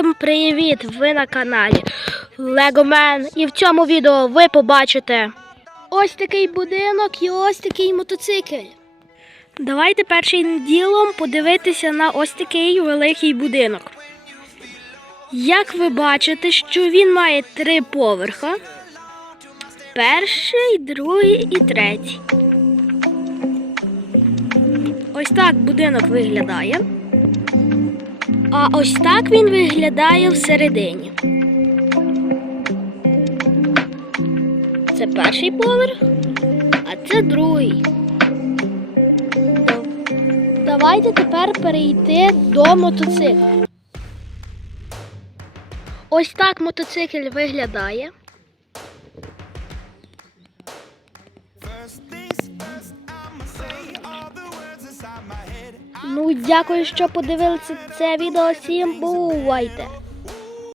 Всім привіт! Ви на каналі Легомен. І в цьому відео ви побачите ось такий будинок і ось такий мотоцикл. Давайте першим ділом подивитися на ось такий великий будинок. Як ви бачите, що він має три поверха: перший, другий і третій. Ось так будинок виглядає. А ось так він виглядає всередині. Це перший поверх, а це другий. Давайте тепер перейти до мотоциклу. Ось так мотоцикл виглядає. Ну, дякую, що подивилися це відео. Всім бувайте!